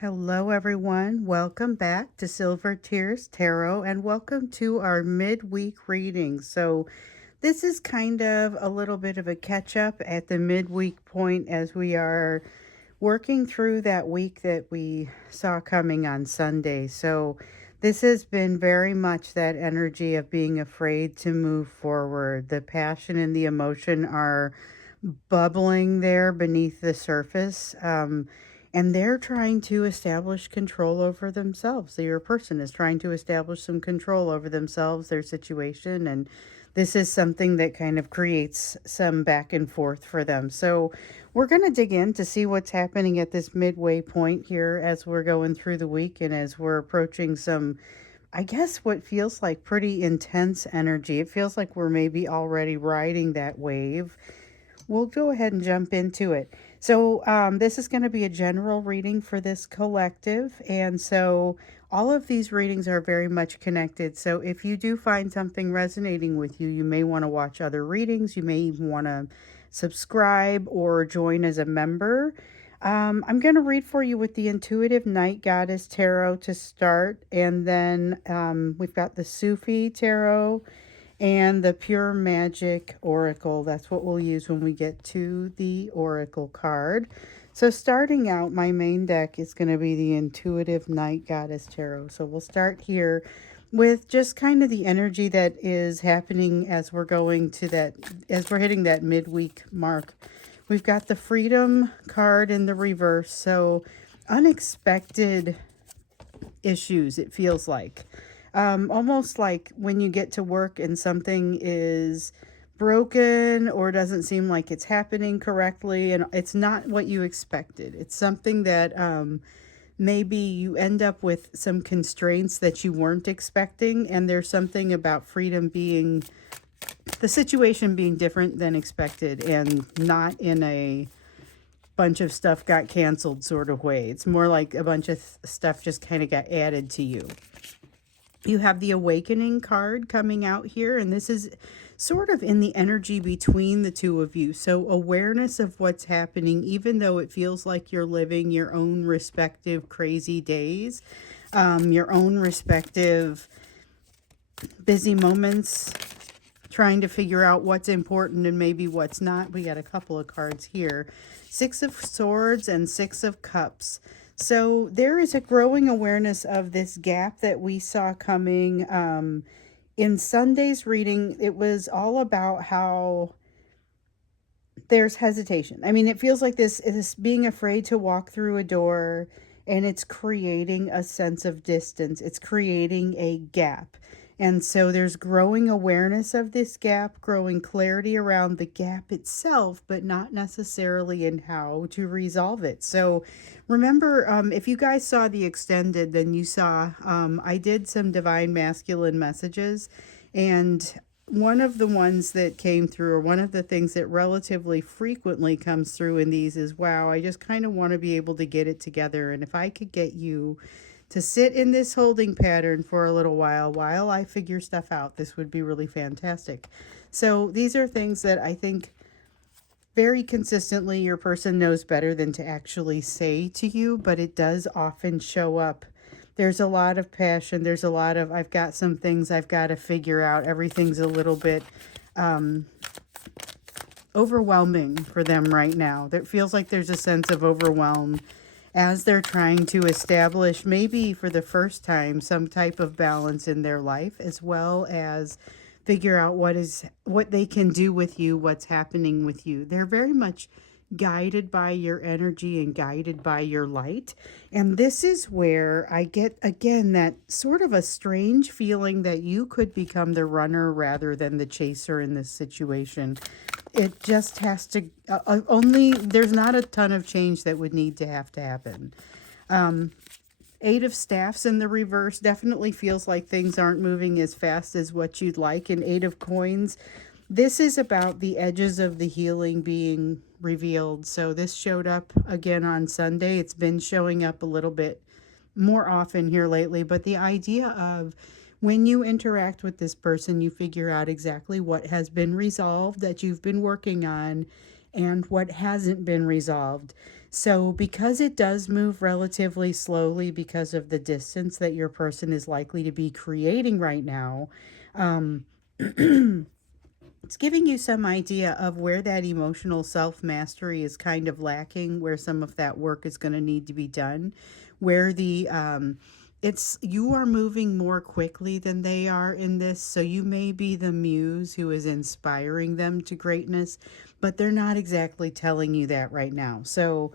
Hello, everyone. Welcome back to Silver Tears Tarot and welcome to our midweek reading. So, this is kind of a little bit of a catch up at the midweek point as we are working through that week that we saw coming on Sunday. So, this has been very much that energy of being afraid to move forward. The passion and the emotion are bubbling there beneath the surface. And they're trying to establish control over themselves. Your person is trying to establish some control over themselves, their situation, and this is something that kind of creates some back and forth for them. So we're going to dig in to see what's happening at this midway point here as we're going through the week and as we're approaching some, I guess, what feels like pretty intense energy. It feels like we're maybe already riding that wave. We'll go ahead and jump into it. So, this is going to be a general reading for this collective. And so, all of these readings are very much connected. So, if you do find something resonating with you, you may want to watch other readings. You may even want to subscribe or join as a member. I'm going to read for you with the Intuitive Night Goddess Tarot to start. And then we've got the Sufi Tarot and the Pure Magic Oracle. That's what we'll use when we get to the Oracle card. So starting out, my main deck is going to be the Intuitive Night Goddess Tarot. So we'll start here with just kind of the energy that is happening as we're going to that, as we're hitting that midweek mark. We've got the Freedom card in the reverse. So unexpected issues, it feels like. Almost like when you get to work and something is broken or doesn't seem like it's happening correctly and it's not what you expected. It's something that maybe you end up with some constraints that you weren't expecting, and there's something about freedom being, the situation being different than expected and not in a bunch of stuff got canceled sort of way. It's more like a bunch of stuff just kind of got added to you. You have the Awakening card coming out here, and this is sort of in the energy between the two of you. So awareness of what's happening, even though it feels like you're living your own respective crazy days, your own respective busy moments, trying to figure out what's important and maybe what's not. We got a couple of cards here. Six of Swords and Six of Cups. So there is a growing awareness of this gap that we saw coming. In Sunday's reading, it was all about how there's hesitation. I mean, it feels like this being afraid to walk through a door, and it's creating a sense of distance. It's creating a gap. And so there's growing awareness of this gap, growing clarity around the gap itself, but not necessarily in how to resolve it. So remember, if you guys saw the extended, then you saw I did some divine masculine messages, and one of the ones that came through, or one of the things that relatively frequently comes through in these is, wow, I just kind of want to be able to get it together. And if I could get you to sit in this holding pattern for a little while I figure stuff out, this would be really fantastic. So these are things that I think very consistently your person knows better than to actually say to you, but it does often show up. There's a lot of passion. There's a lot of, I've got some things I've got to figure out. Everything's a little bit overwhelming for them right now. It feels like there's a sense of overwhelm as they're trying to establish, maybe for the first time, some type of balance in their life, as well as figure out what they can do with you, what's happening with you. They're very much guided by your energy and guided by your light. And this is where I get, again, that sort of a strange feeling that you could become the runner rather than the chaser in this situation. It just has to, there's not a ton of change that would need to happen. Eight of Staffs in the reverse definitely feels like things aren't moving as fast as what you'd like. And Eight of Coins, this is about the edges of the healing being revealed. So this showed up again on Sunday. It's been showing up a little bit more often here lately. But the idea of when you interact with this person, you figure out exactly what has been resolved that you've been working on and what hasn't been resolved. So, because it does move relatively slowly because of the distance that your person is likely to be creating right now, um, it's giving you some idea of where that emotional self mastery is kind of lacking, where some of that work is going to need to be done, where it's you are moving more quickly than they are in this. So you may be the muse who is inspiring them to greatness, but they're not exactly telling you that right now. So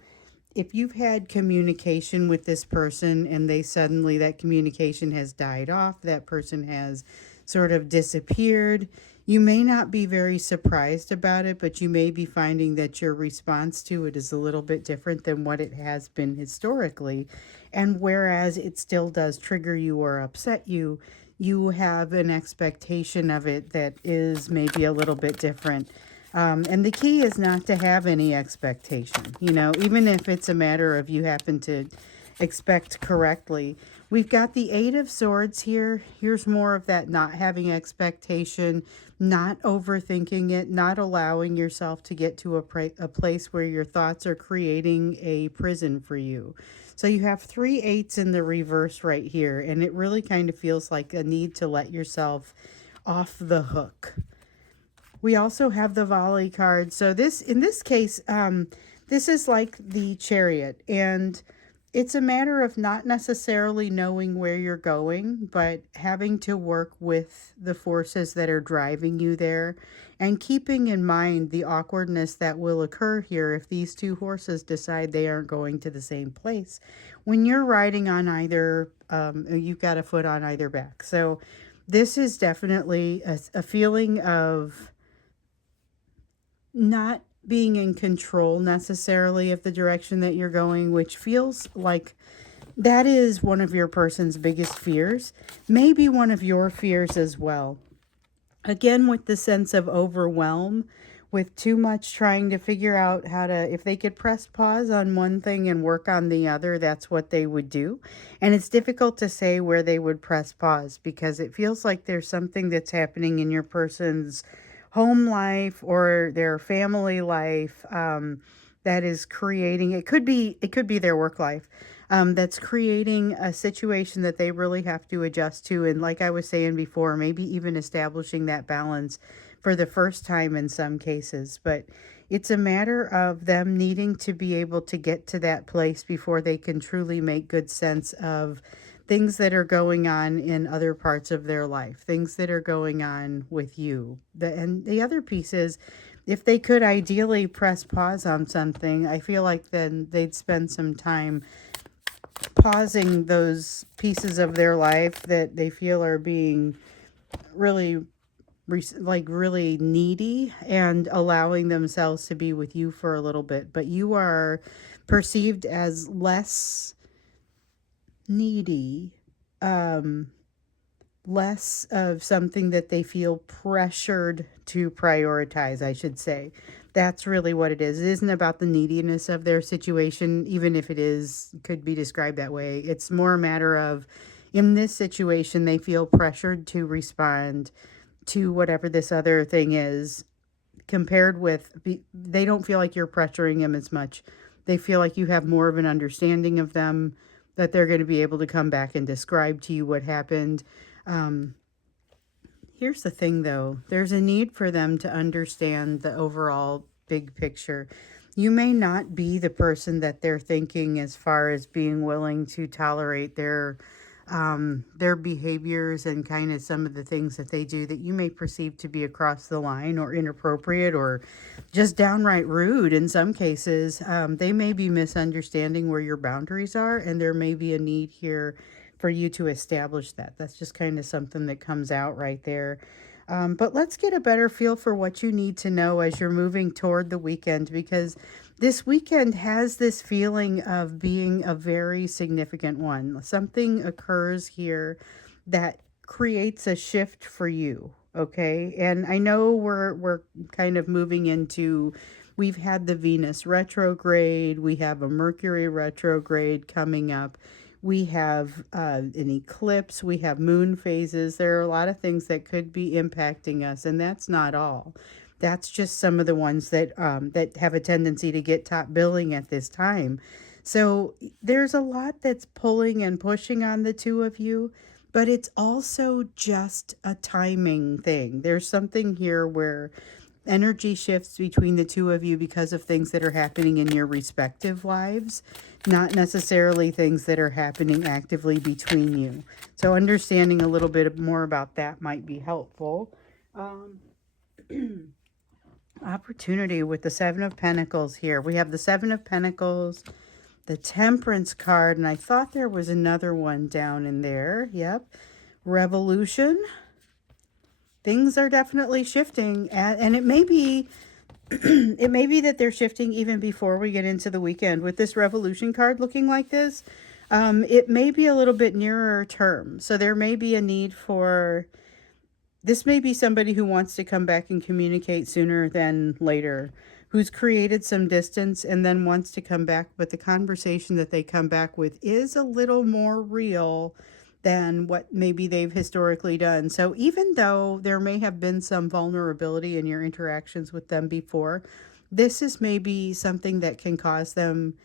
if you've had communication with this person and they suddenly, that communication has died off, that person has sort of disappeared, you may not be very surprised about it, but you may be finding that your response to it is a little bit different than what it has been historically. And whereas it still does trigger you or upset you, you have an expectation of it that is maybe a little bit different. And the key is not to have any expectation, even if it's a matter of you happen to expect correctly. We've got the Eight of Swords here. Here's more of that not having expectation, not overthinking it, not allowing yourself to get to a place where your thoughts are creating a prison for you. So you have 3 8s in the reverse right here, and it really kind of feels like a need to let yourself off the hook. We also have the volley card. So in this case, this is like the Chariot, and it's a matter of not necessarily knowing where you're going, but having to work with the forces that are driving you there, and keeping in mind the awkwardness that will occur here if these two horses decide they aren't going to the same place. When you're riding on either, you've got a foot on either back. So this is definitely a feeling of not being in control necessarily of the direction that you're going, which feels like that is one of your person's biggest fears, maybe one of your fears as well. Again, with the sense of overwhelm, with too much trying to figure out how to, if they could press pause on one thing and work on the other, that's what they would do. And it's difficult to say where they would press pause because it feels like there's something that's happening in your person's home life or their family life, that is creating, it could be their work life, that's creating a situation that they really have to adjust to. And like I was saying before, maybe even establishing that balance for the first time in some cases. But it's a matter of them needing to be able to get to that place before they can truly make good sense of things that are going on in other parts of their life, things that are going on with you. And the other piece is, if they could ideally press pause on something, I feel like then they'd spend some time pausing those pieces of their life that they feel are being really really needy, and allowing themselves to be with you for a little bit. But you are perceived as less needy, um, less of something that they feel pressured to prioritize, I should say. That's really what it is. It isn't about the neediness of their situation, even if it is, could be described that way. It's more a matter of, in this situation, they feel pressured to respond to whatever this other thing is, compared with, they don't feel like you're pressuring them as much. They feel like you have more of an understanding of them, that they're going to be able to come back and describe to you what happened. Um, Here's the thing, though. There's a need for them to understand the overall big picture. You may not be the person that they're thinking as far as being willing to tolerate their behaviors and kind of some of the things that they do that you may perceive to be across the line or inappropriate or just downright rude in some cases. They may be misunderstanding where your boundaries are, and there may be a need here for you to establish that. That's just kind of something that comes out right there. But let's get a better feel for what you need to know as you're moving toward the weekend, because this weekend has this feeling of being a very significant one. Something occurs here that creates a shift for you, okay? And I know we're kind of moving into, we've had the Venus retrograde, we have a Mercury retrograde coming up. We have an eclipse, we have moon phases. There are a lot of things that could be impacting us, and that's not all. That's just some of the ones that have a tendency to get top billing at this time. So there's a lot that's pulling and pushing on the two of you, but it's also just a timing thing. There's something here where energy shifts between the two of you because of things that are happening in your respective lives, not necessarily things that are happening actively between you. So understanding a little bit more about that might be helpful. Um, Opportunity with the Seven of Pentacles here. We have the Seven of Pentacles, the Temperance card, and I thought there was another one down in there. Yep. Revolution. Things are definitely shifting, and it may be it may be that they're shifting even before we get into the weekend. With this Revolution card looking like this, it may be a little bit nearer term. So there may be a need for, this may be somebody who wants to come back and communicate sooner than later, who's created some distance and then wants to come back, but the conversation that they come back with is a little more real than what maybe they've historically done. So even though there may have been some vulnerability in your interactions with them before, this is maybe something that can cause them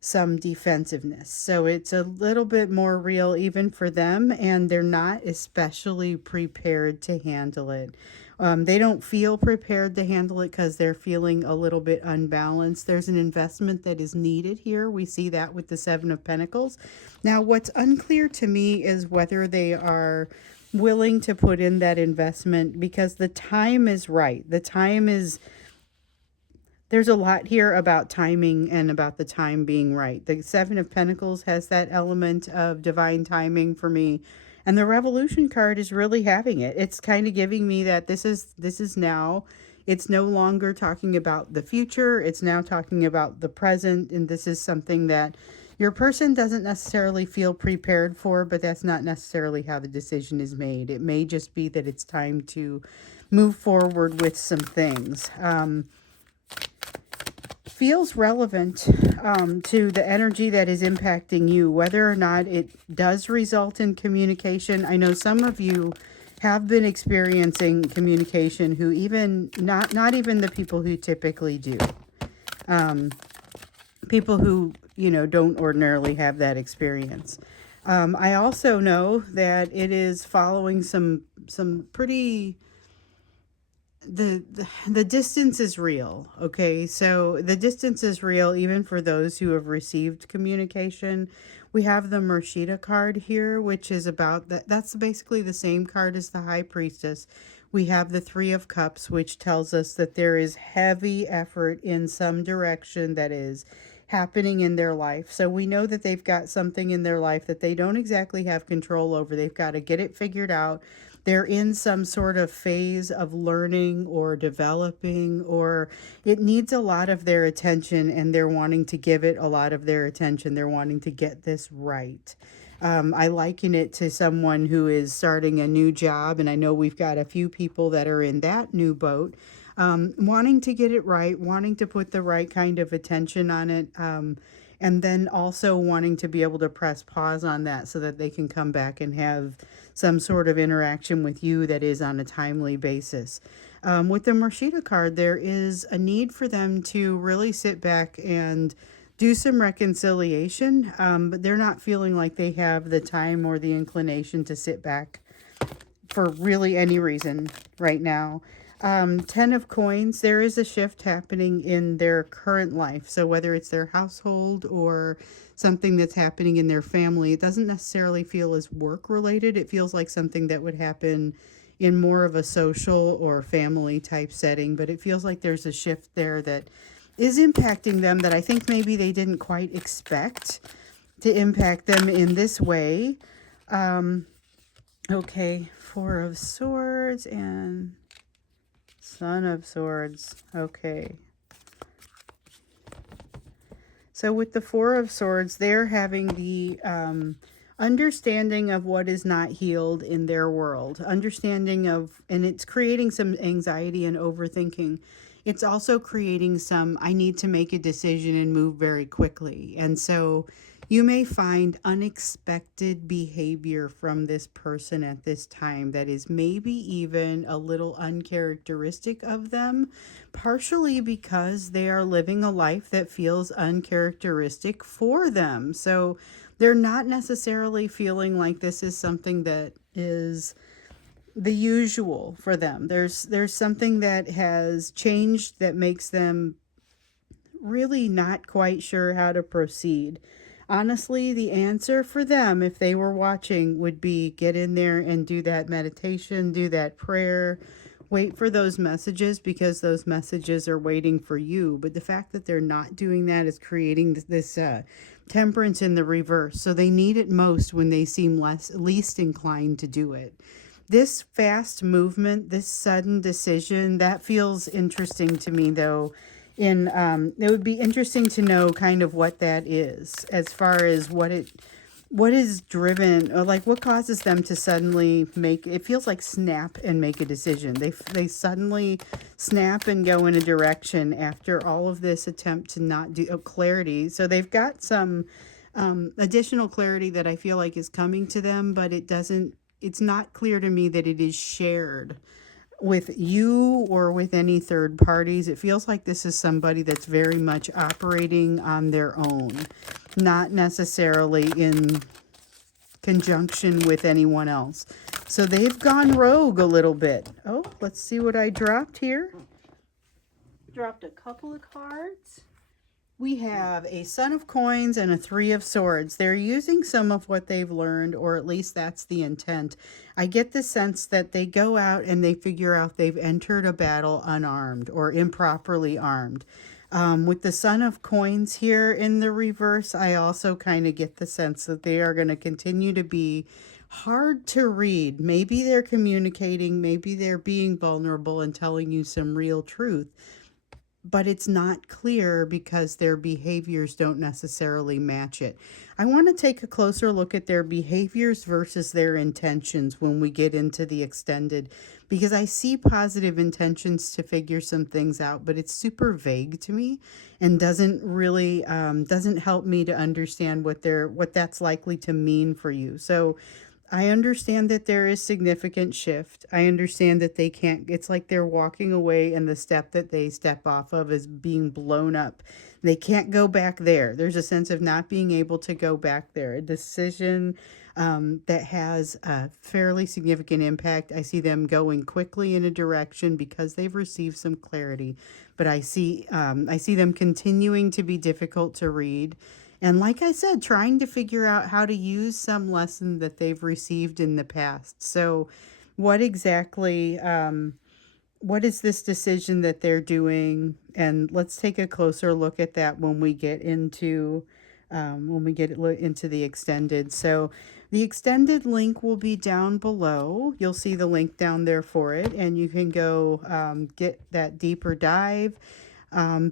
some defensiveness. So it's a little bit more real even for them, and they're not especially prepared to handle it. They don't feel prepared to handle it because they're feeling a little bit unbalanced. There's an investment that is needed here. We see that with the Seven of Pentacles. Now, what's unclear to me is whether they are willing to put in that investment because the time is right. The time is, there's a lot here about timing and about the time being right. The Seven of Pentacles has that element of divine timing for me. And the Revolution card is really having it. It's kind of giving me that this is now. It's no longer talking about the future. It's now talking about the present. And this is something that your person doesn't necessarily feel prepared for, but that's not necessarily how the decision is made. It may just be that it's time to move forward with some things. Feels relevant to the energy that is impacting you, whether or not it does result in communication. I know some of you have been experiencing communication who even, not even the people who typically do. People who, don't ordinarily have that experience. I also know that it is following some pretty, the distance is real. Okay, so the distance is real even for those who have received communication. We have the Mershida card here, which is about that. That's basically the same card as the High Priestess. We have the Three of Cups, which tells us that there is heavy effort in some direction that is happening in their life. So we know that they've got something in their life that they don't exactly have control over. They've got to get it figured out. They're in some sort of phase of learning or developing, or it needs a lot of their attention and they're wanting to give it a lot of their attention. They're wanting to get this right. I liken it to someone who is starting a new job, and I know we've got a few people that are in that new boat, wanting to get it right, wanting to put the right kind of attention on it, and then also wanting to be able to press pause on that so that they can come back and have some sort of interaction with you that is on a timely basis. With the Mershida card, there is a need for them to really sit back and do some reconciliation, but they're not feeling like they have the time or the inclination to sit back for really any reason right now. 10 of Coins, there is a shift happening in their current life. So whether it's their household or something that's happening in their family, it doesn't necessarily feel as work related. It feels like something that would happen in more of a social or family type setting, but it feels like there's a shift there that is impacting them that I think maybe they didn't quite expect to impact them in this way. Okay, Four of Swords and Son of Swords. Okay. So with the Four of Swords, they're having the understanding of what is not healed in their world. Understanding of, and it's creating some anxiety and overthinking. It's also creating some, I need to make a decision and move very quickly. And so, You may find unexpected behavior from this person at this time that is maybe even a little uncharacteristic of them, partially because they are living a life that feels uncharacteristic for them. So they're not necessarily feeling like this is something that is the usual for them. There's something that has changed that makes them really not quite sure how to proceed. Honestly, the answer for them, if they were watching, would be get in there and do that meditation, do that prayer, wait for those messages because those messages are waiting for you. But the fact that they're not doing that is creating this temperance in the reverse. So they need it most when they seem least inclined to do it. This fast movement, this sudden decision, that feels interesting to me though. It would be interesting to know kind of what that is as far as what is driven, or like what causes them to suddenly make it feels like snap and make a decision. They suddenly snap and go in a direction after all of this attempt to not do clarity. So they've got some additional clarity that I feel like is coming to them, but it's not clear to me that it is shared with you or with any third parties. It feels like this is somebody that's very much operating on their own, not necessarily in conjunction with anyone else. So they've gone rogue a little bit. Oh, let's see what I dropped here. Dropped a couple of cards. We have a Son of Coins and a Three of Swords. They're using some of what they've learned, or at least that's the intent. I get the sense that they go out and they figure out they've entered a battle unarmed or improperly armed. With the Son of Coins here in the reverse, I also kind of get the sense that they are going to continue to be hard to read. Maybe they're communicating, maybe they're being vulnerable and telling you some real truth, but it's not clear because their behaviors don't necessarily match it. I want to take a closer look at their behaviors versus their intentions when we get into the extended, because I see positive intentions to figure some things out, but it's super vague to me and doesn't really doesn't help me to understand what that's likely to mean for you. So I understand that there is significant shift. I understand that they can't, it's like they're walking away and the step that they step off of is being blown up. They can't go back there. There's a sense of not being able to go back there. A decision that has a fairly significant impact. I see them going quickly in a direction because they've received some clarity, but I see them continuing to be difficult to read. And like I said, trying to figure out how to use some lesson that they've received in the past. So what exactly, what is this decision that they're doing? And let's take a closer look at that when we get into into the extended. So the extended link will be down below. You'll see the link down there for it, and you can go get that deeper dive.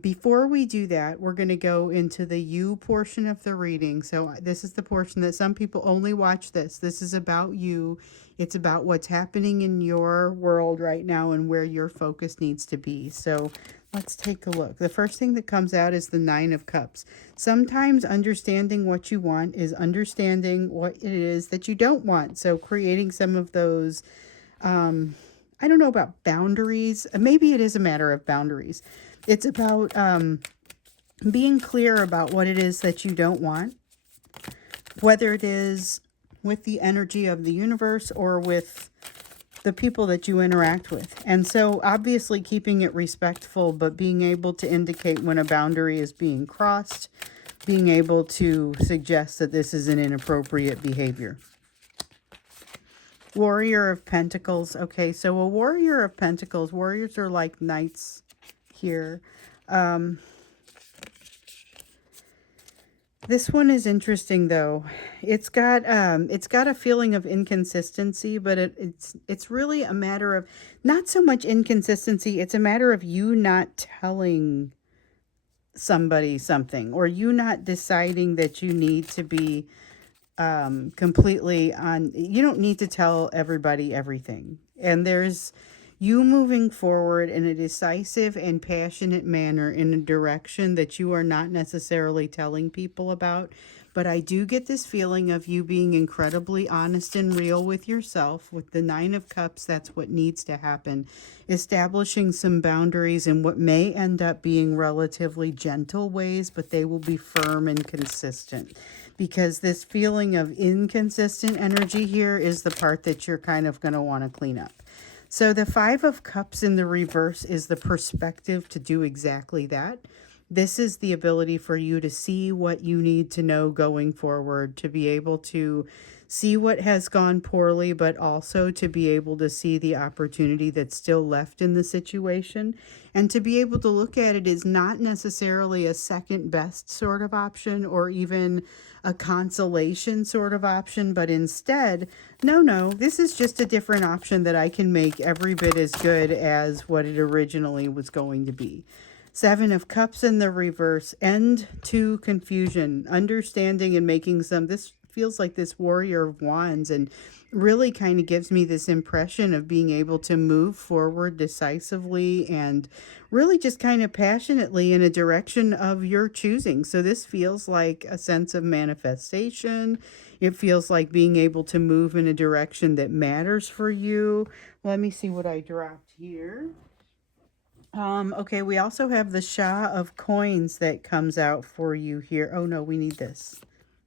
Before we do that, we're going to go into the you portion of the reading. So this is the portion that some people only watch this. This is about you. It's about what's happening in your world right now and where your focus needs to be. So let's take a look. The first thing that comes out is the Nine of Cups. Sometimes understanding what you want is understanding what it is that you don't want. So creating some of those, I don't know about boundaries. Maybe it is a matter of boundaries. It's about being clear about what it is that you don't want, whether it is with the energy of the universe or with the people that you interact with. And so obviously keeping it respectful, but being able to indicate when a boundary is being crossed, being able to suggest that this is an inappropriate behavior. Warrior of Pentacles. Okay, so a Warrior of Pentacles, warriors are like knights here. This one is interesting though. It's got a feeling of inconsistency, but it's really a matter of not so much inconsistency, it's a matter of you not telling somebody something, or you not deciding that you need to be completely on, you don't need to tell everybody everything. And there's you moving forward in a decisive and passionate manner in a direction that you are not necessarily telling people about, But I do get this feeling of you being incredibly honest and real with yourself. With the Nine of Cups, that's what needs to happen. Establishing some boundaries in what may end up being relatively gentle ways, but they will be firm and consistent. Because this feeling of inconsistent energy here is the part that you're kind of going to want to clean up. So the Five of Cups in the reverse is the perspective to do exactly that. This is the ability for you to see what you need to know going forward, to be able to see what has gone poorly, but also to be able to see the opportunity that's still left in the situation, and to be able to look at it as not necessarily a second best sort of option or even a consolation sort of option, but instead, no, this is just a different option that I can make every bit as good as what it originally was going to be. Seven of Cups in the reverse, end to confusion, understanding and making some, this feels like this Warrior of Wands, and really kind of gives me this impression of being able to move forward decisively and really just kind of passionately in a direction of your choosing. So this feels like a sense of manifestation. It feels like being able to move in a direction that matters for you. Let me see what I dropped here. Okay, we also have the Shah of Coins that comes out for you here. Oh no, we need this.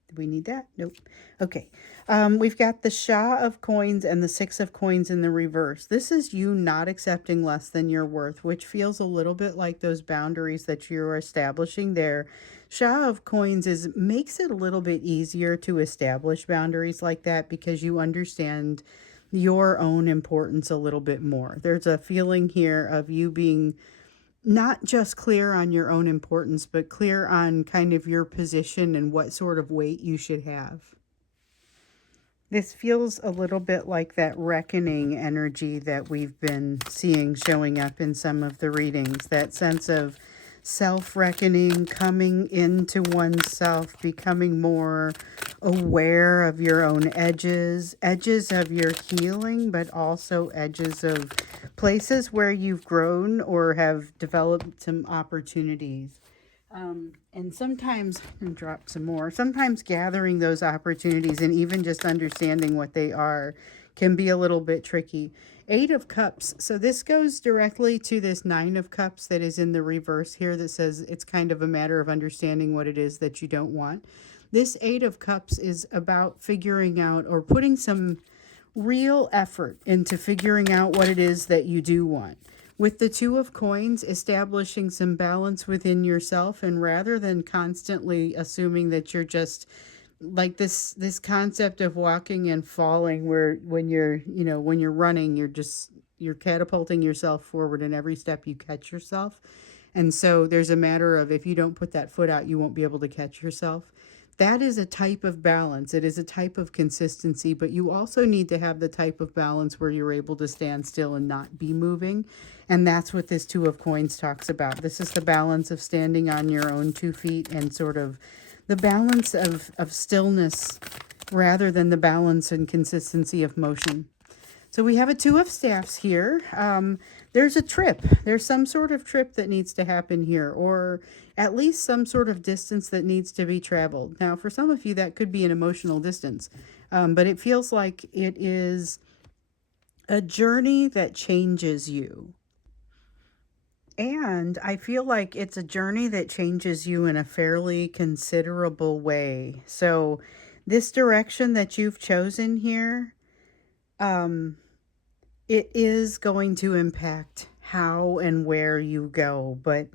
Do we need that? Nope. Okay. We've got the Shah of Coins and the Six of Coins in the reverse. This is you not accepting less than your worth, which feels a little bit like those boundaries that you're establishing there. Shah of Coins makes it a little bit easier to establish boundaries like that because you understand your own importance a little bit more. There's a feeling here of you being not just clear on your own importance, but clear on kind of your position and what sort of weight you should have. This feels a little bit like that reckoning energy that we've been seeing showing up in some of the readings. That sense of self-reckoning, coming into oneself, becoming more aware of your own edges of your healing, but also edges of places where you've grown or have developed some opportunities. And sometimes, and drop some more, sometimes gathering those opportunities and even just understanding what they are can be a little bit tricky. Eight of Cups. So this goes directly to this Nine of Cups that is in the reverse here that says it's kind of a matter of understanding what it is that you don't want. This Eight of Cups is about figuring out or putting some real effort into figuring out what it is that you do want. With the Two of Coins, establishing some balance within yourself, and rather than constantly assuming that you're just like this concept of walking and falling, where when you're running, you're catapulting yourself forward, and every step you catch yourself. And so there's a matter of, if you don't put that foot out, you won't be able to catch yourself. That is a type of balance. It is a type of consistency, but you also need to have the type of balance where you're able to stand still and not be moving. And that's what this Two of Coins talks about. This is the balance of standing on your own 2 feet and sort of the balance of stillness rather than the balance and consistency of motion. So we have a Two of Staffs here. There's a trip. There's some sort of trip that needs to happen here, or at least some sort of distance that needs to be traveled. Now, for some of you, that could be an emotional distance, but it feels like it is a journey that changes you. And I feel like it's a journey that changes you in a fairly considerable way. So this direction that you've chosen here, it is going to impact how and where you go, but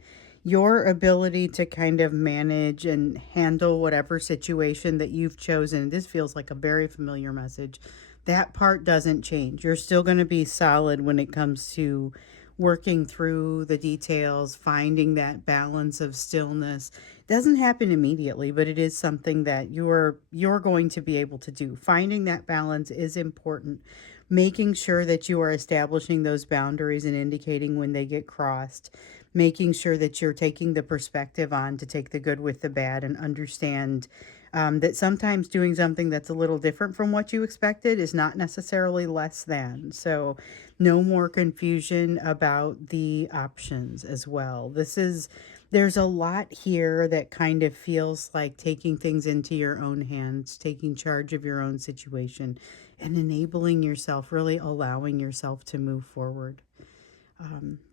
your ability to kind of manage and handle whatever situation that you've chosen, this feels like a very familiar message, that part doesn't change. You're still going to be solid when it comes to working through the details, finding that balance of stillness. It doesn't happen immediately, but it is something that you're going to be able to do. Finding that balance is important. Making sure that you are establishing those boundaries and indicating when they get crossed. Making sure that you're taking the perspective on to take the good with the bad and understand that sometimes doing something that's a little different from what you expected is not necessarily less than. So no more confusion about the options as well. This is There's a lot here that kind of feels like taking things into your own hands, taking charge of your own situation, and enabling yourself, really allowing yourself to move forward.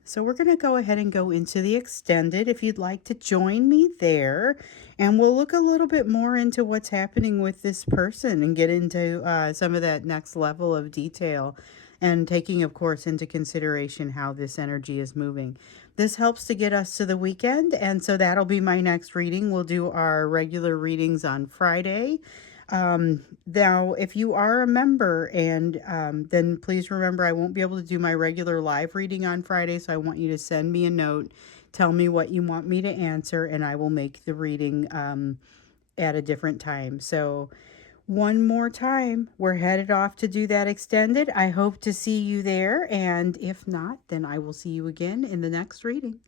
So we're going to go ahead and go into the extended if you'd like to join me there. And we'll look a little bit more into what's happening with this person and get into some of that next level of detail and taking, of course, into consideration how this energy is moving. This helps to get us to the weekend. And so that'll be my next reading. We'll do our regular readings on Friday. Now, if you are a member, and then please remember I won't be able to do my regular live reading on Friday, so I want you to send me a note, tell me what you want me to answer, and I will make the reading at a different time. So one more time, we're headed off to do that extended. I hope to see you there, and if not, then I will see you again in the next reading.